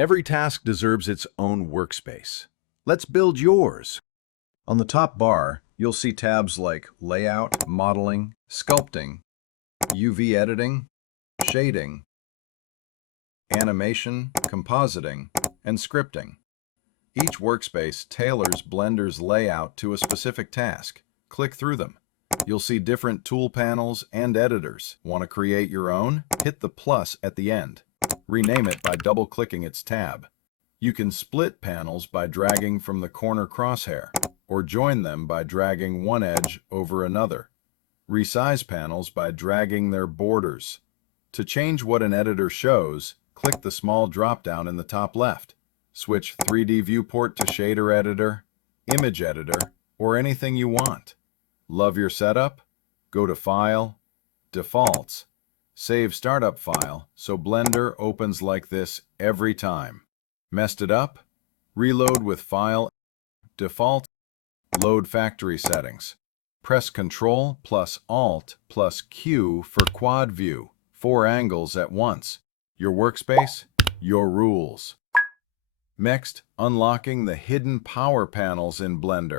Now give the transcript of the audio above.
Every task deserves its own workspace. Let's build yours. On the top bar, you'll see tabs like Layout, Modeling, Sculpting, UV Editing, Shading, Animation, Compositing, and Scripting. Each workspace tailors Blender's layout to a specific task. Click through them. You'll see different tool panels and editors. Want to create your own? Hit the plus at the end. Rename it by double-clicking its tab. You can split panels by dragging from the corner crosshair, or join them by dragging one edge over another. Resize panels by dragging their borders. To change what an editor shows, click the small drop-down in the top left. Switch 3D viewport to shader editor, image editor, or anything you want. Love your setup? Go to File, Defaults, Save Startup File so Blender opens like this every time. Messed it up? Reload with File, Default, Load Factory Settings. Press Ctrl plus Alt plus Q for quad view, 4 angles at once. Your workspace, your rules. Next, unlocking the hidden power panels in Blender.